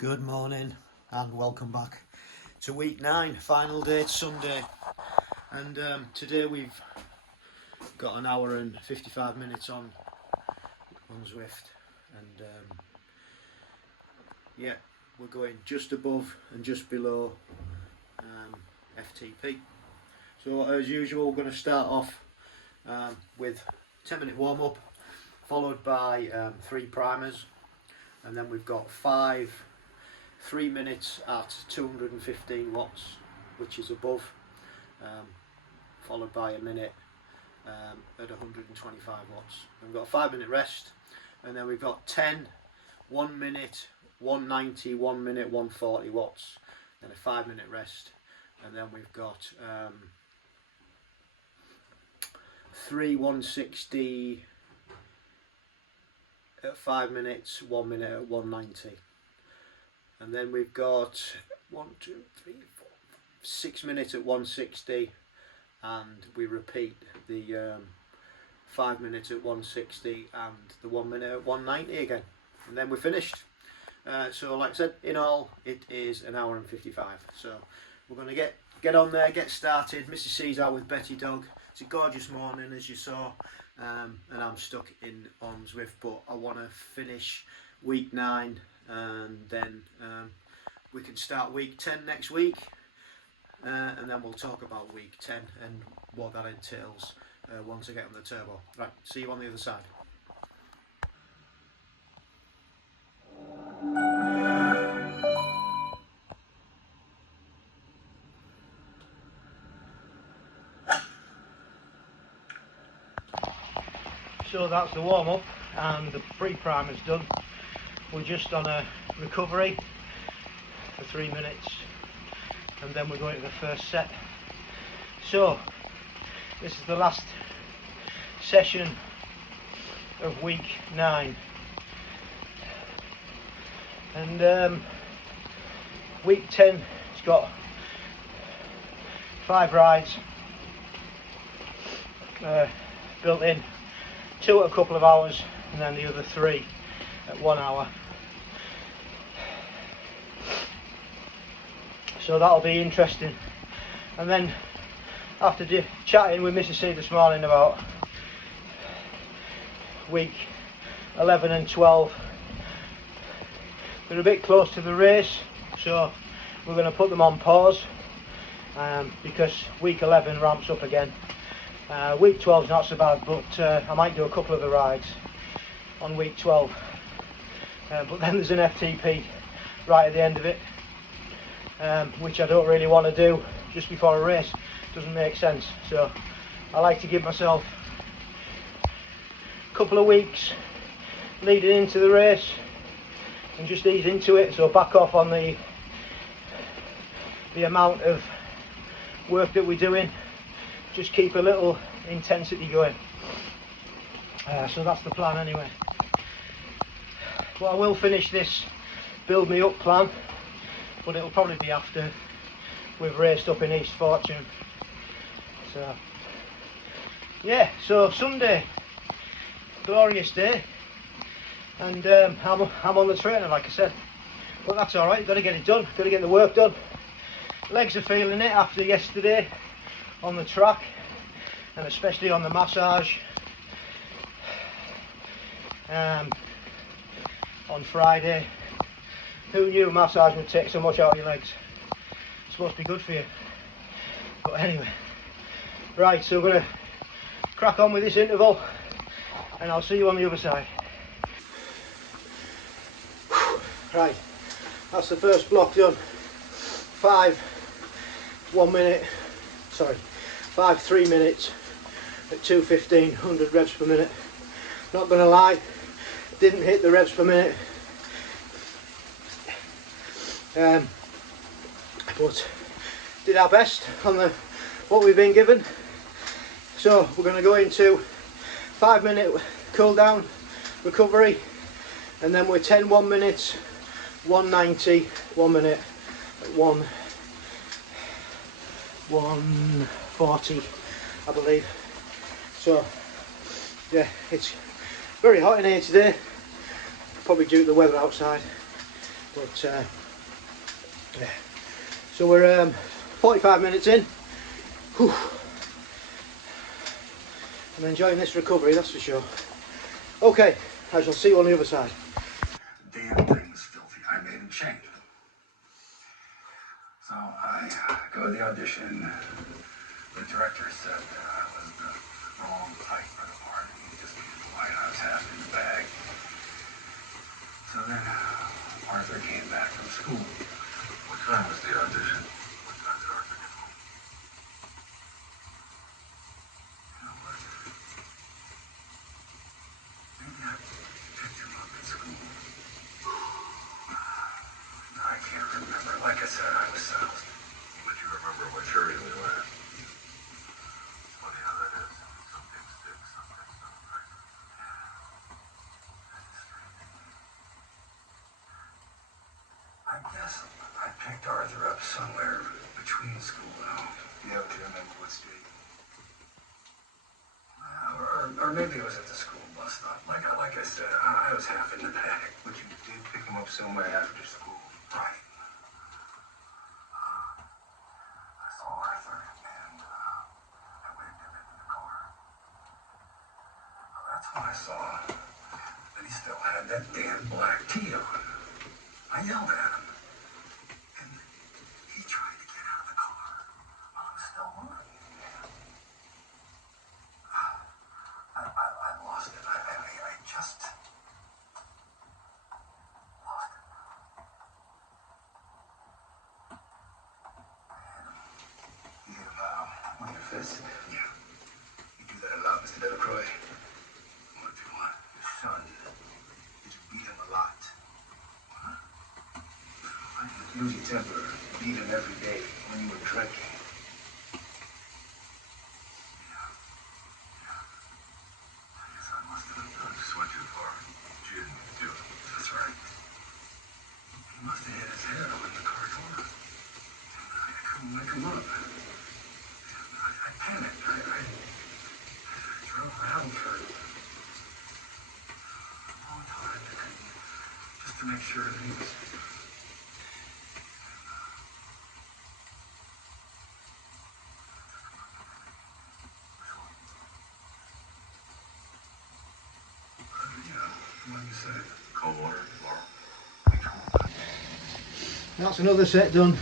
Good morning and welcome back to week 9, final day, Sunday, and today we've got an hour and 55 minutes on Zwift, and we're going just above and just below FTP. So as usual, we're going to start off with 10-minute warm-up, followed by 3 primers, and then we've got 3 minutes at 215 watts, which is above, followed by a minute at 125 watts. We've got a 5-minute rest, and then we've got 10, 1 minute, 190, 1 minute, 140 watts, then a 5-minute rest, and then we've got 3 160 at 5 minutes, 1 minute at 190. And then we've got 6 minutes at 160, and we repeat the 5 minutes at 160 and the 1 minute at 190 again, and then we're finished. So like I said, in all it is an hour and 55. So we're going to get on there, get started. Mrs. C's out with Betty Dog. It's a gorgeous morning, as you saw, and I'm stuck in on Zwift, but I want to finish week 9, and then we can start week 10 next week, and then we'll talk about week 10 and what that entails once I get on the turbo. Right, see you on the other side. So that's the warm-up and the pre-primer's done. We're just on a recovery for 3 minutes, and then we're going to the first set. So this is the last session of week 9, and week 10 it's got 5 rides built in, 2 at a couple of hours, and then the other 3 at 1 hour. So that'll be interesting. And then after chatting with Mrs. C this morning about week 11 and 12, they're a bit close to the race, so we're going to put them on pause because week 11 ramps up again. Week 12 is not so bad, but I might do a couple of the rides on week 12, but then there's an FTP right at the end of it, which I don't really want to do just before a race. Doesn't make sense. So I like to give myself a couple of weeks leading into the race and just ease into it, so back off on the amount of work that we're doing, just keep a little intensity going. So that's the plan anyway. But I will finish this build me up plan, but it'll probably be after we've raced up in East Fortune. So yeah, so Sunday, glorious day, and I'm on the trainer, like I said, but that's alright. Got to get it done, got to get the work done. Legs are feeling it after yesterday on the track, and especially on the massage on Friday. Who knew massage would take so much out of your legs? It's supposed to be good for you, but anyway. Right, so we're going to crack on with this interval, and I'll see you on the other side. Right, that's the first block done. 5 3 minutes at 215, 100 revs per minute. Not going to lie, didn't hit the revs per minute, but did our best on what we've been given. So we're going to go into 5-minute cool down recovery, and then we're 1 minutes, 190, 1 minute at 140, I believe. So yeah, it's very hot in here today, probably due to the weather outside. But yeah. So we're 45 minutes in. Whew. I'm enjoying this recovery, that's for sure. Okay, I shall see you on the other side. Damn thing's filthy. I made him change. So I go to the audition. The director said I was the wrong type for the part. He just needed the white. I was half in the bag. So then Arthur came back from school. What time was the audition? What time did Arthur get home? You know what? Maybe I picked him up at school. I can't remember. Like I said, I was soused. But you remember what shirt he was wearing? It's funny how that is. Some things stick, some things don't, right? I guess I picked Arthur up somewhere between school and home. Yeah, do you remember what street? Or maybe it was at the school bus stop. Like I said, I was half in the bag. But you did pick him up somewhere after school. Right. I saw Arthur and I waved him into the car. Well, that's when I saw that he still had that damn black tee on. I yelled at him. And he tried to get out of the car while I was still moving. I lost it. I just lost it. You hit him with your fist? Yeah. You do that a lot, Mr. Delacroix. What do you want? Your son. Did you beat him a lot? What? I didn't lose your temper. Beat him every day when you were drinking. To make sure that he was what do you say? Cold water, Laurel. That's another set done.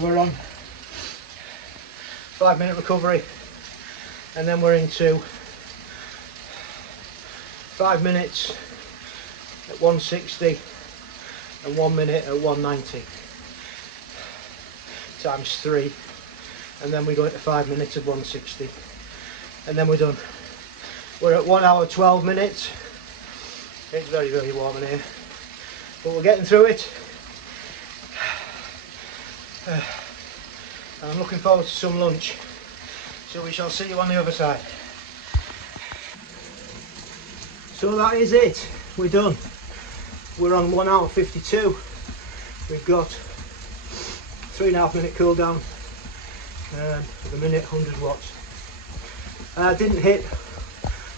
We're on 5-minute recovery, and then we're into 5 minutes at 160 and 1 minute at 190 times 3, and then we go into 5 minutes of 160, and then we're done. We're at 1 hour 12 minutes. It's very, very warm in here, but we're getting through it. I'm looking forward to some lunch, so we shall see you on the other side. So that is it, we're done. We're on 1 hour 52. We've got 3.5 minute cool down, for the minute 100 watts. I didn't hit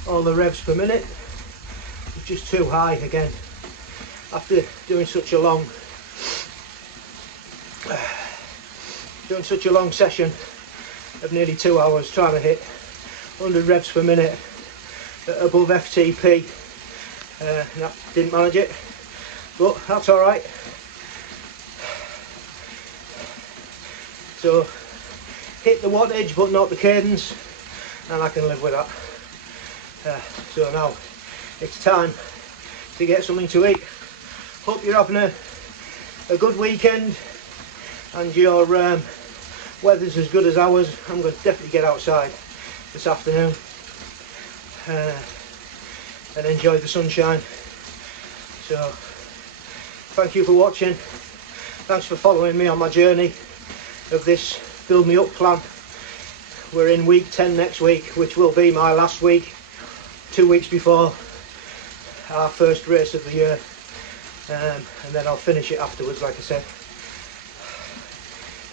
all the revs per minute, it's just too high again. After doing such a long session of nearly 2 hours trying to hit 100 revs per minute above FTP, that didn't manage it, but that's alright. So hit the wattage but not the cadence, and I can live with that. So now it's time to get something to eat. Hope you're having a good weekend and your weather's as good as ours. I'm going to definitely get outside this afternoon and enjoy the sunshine. So thank you for watching. Thanks for following me on my journey of this Build Me Up plan. We're in week 10 next week, which will be my last week, 2 weeks before our first race of the year, and then I'll finish it afterwards, like I said.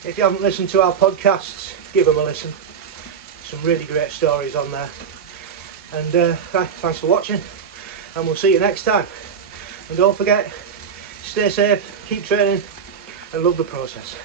If you haven't listened to our podcasts, give them a listen. Some really great stories on there. And thanks for watching, and we'll see you next time. And don't forget, stay safe, keep training, and love the process.